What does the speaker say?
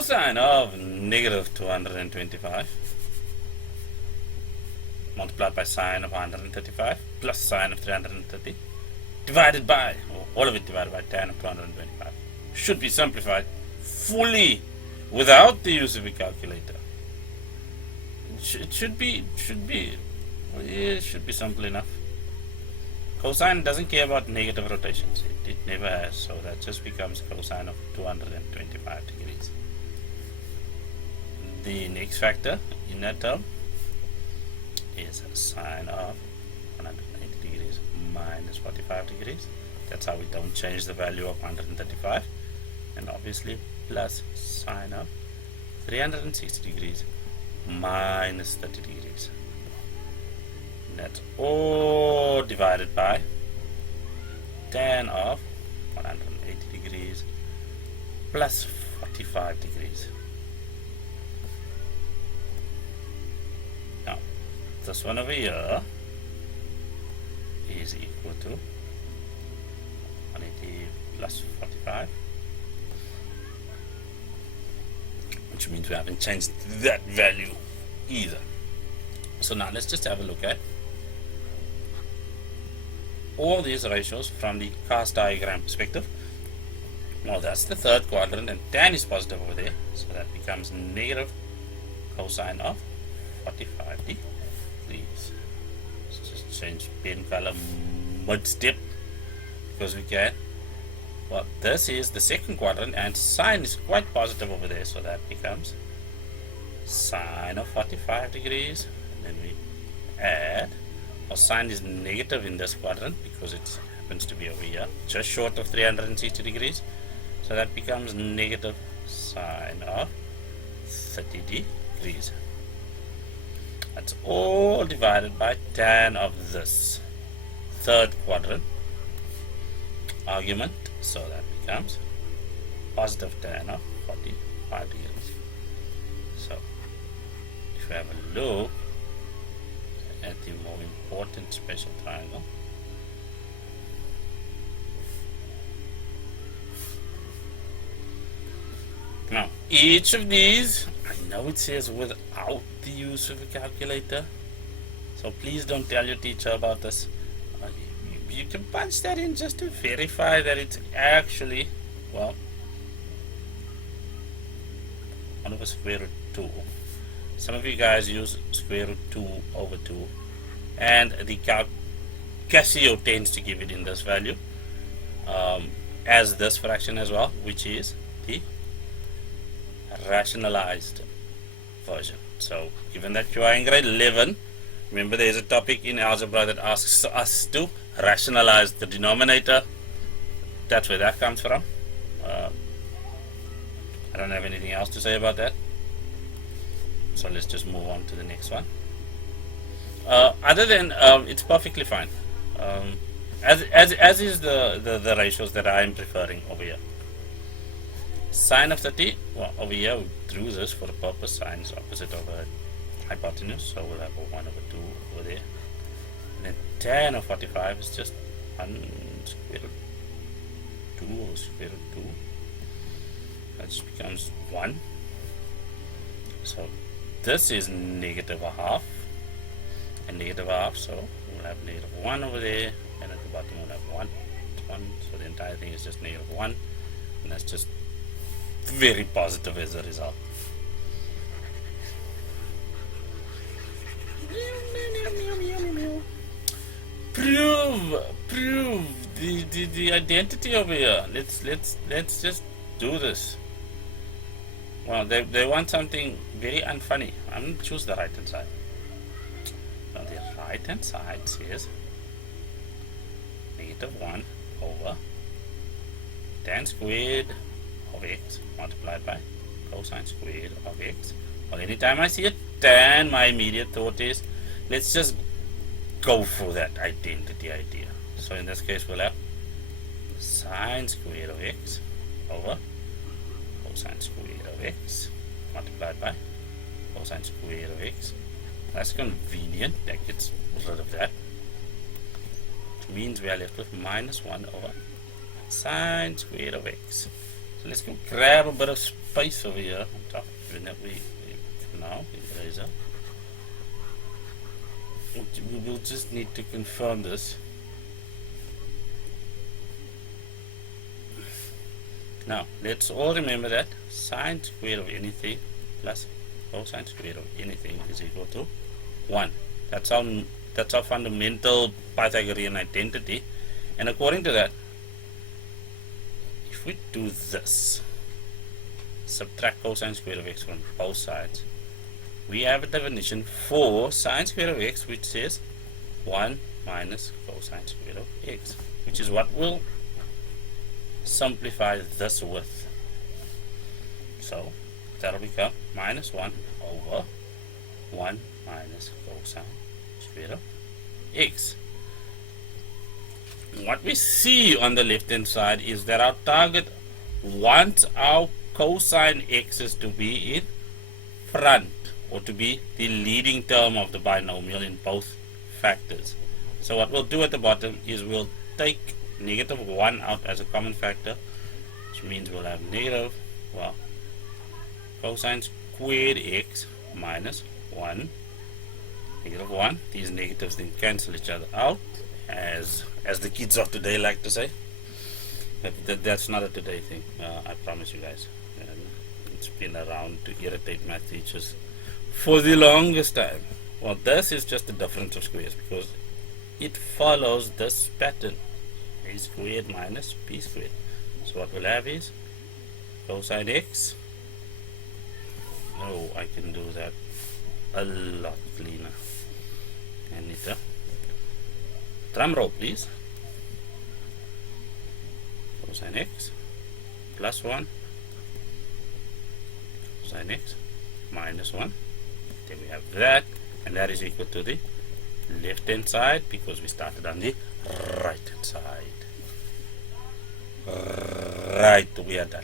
cosine of negative 225 multiplied by sine of 135 plus sine of 330 divided by, or all of it divided by tan of 225 should be simplified fully without the use of a calculator. It should be simple enough. Cosine doesn't care about negative rotations. It never has, so that just becomes cosine of 225 degrees. The next factor in that term is sine of 180 degrees minus 45 degrees. That's how we don't change the value of 135. And obviously plus sine of 360 degrees minus 30 degrees. And that's all divided by tan of 180 degrees plus 45 degrees. Now, this one over here is equal to 180 plus 45, which means we haven't changed that value either. So now let's just have a look at all these ratios from the cast diagram perspective. Well, that's the third quadrant, and tan is positive over there, so that becomes negative cosine of 45 degrees. Let's just change pen color mid-step because we can. Well, this is the second quadrant, and sine is quite positive over there, so that becomes sine of 45 degrees. And then we add, or sine is negative in this quadrant because it happens to be over here, just short of 360 degrees. So that becomes negative sine of 30 degrees. That's all divided by tan of this third quadrant argument. So that becomes positive tan of 45 degrees. So if we have a look at the more important special triangle, now each of these, I know it says without the use of a calculator, so please don't tell your teacher about this. You can punch that in just to verify that it's actually, well, 1 over square root 2. Some of you guys use square root 2 over 2, and the Casio tends to give it in this value as this fraction as well, which is the rationalized version. So given that you are in grade 11, remember there is a topic in algebra that asks us to rationalize the denominator. That's where that comes from. I don't have anything else to say about that. So let's just move on to the next one. Other than it's perfectly fine. As is the ratios that I am preferring over here. Sine of 30, well, over here we drew this for the purpose. Sine is opposite over hypotenuse, so we'll have a 1 over 2 over there. And then tan of 45 is just 1 square root 2 over square root 2. That just becomes 1. So this is negative a half and negative a half, so we'll have negative 1 over there, and at the bottom we'll have 1. So the entire thing is just negative 1, and that's just very positive as a result. Prove the identity over here. Let's just do this. Well, they want something very unfunny. I'm going to choose the right hand side. Now the right hand side says negative 1 over tan squared of x multiplied by cosine squared of x. Well, anytime I see a tan, my immediate thought is, let's just go for that identity idea. So in this case, we'll have sine squared of x over cosine squared of x multiplied by cosine squared of x. That's convenient. That gets rid of that. Which means we are left with minus 1 over sine squared of x. So let's go grab a bit of space over here on top. Even that we now eraser. We will just need to confirm this. Now let's all remember that sine squared of anything plus cosine squared of anything is equal to 1. That's our fundamental Pythagorean identity. And according to that, if we do this, subtract cosine squared of x from both sides, we have a definition for sine squared of x which says 1 minus cosine squared of x, which is what we'll simplify this with. So that'll become minus 1 over 1 minus cosine squared of x. What we see on the left hand side is that our target wants our cosine x's to be in front, or to be the leading term of the binomial in both factors. So what we'll do at the bottom is we'll take negative 1 out as a common factor, which means we'll have negative, well, cosine squared x minus 1, negative 1. These negatives then cancel each other out, as the kids of today like to say. That's not a today thing, I promise you guys. It's been around to irritate math teachers for the longest time. Well, this is just the difference of squares because it follows this pattern, a squared minus b squared. So what we'll have is cosine x. Oh, I can do that a lot cleaner. And need a drum roll, please. Cosine x plus 1, cosine x minus 1. Then we have that, and that is equal to the left hand side because we started on the right hand side. Right, we are done.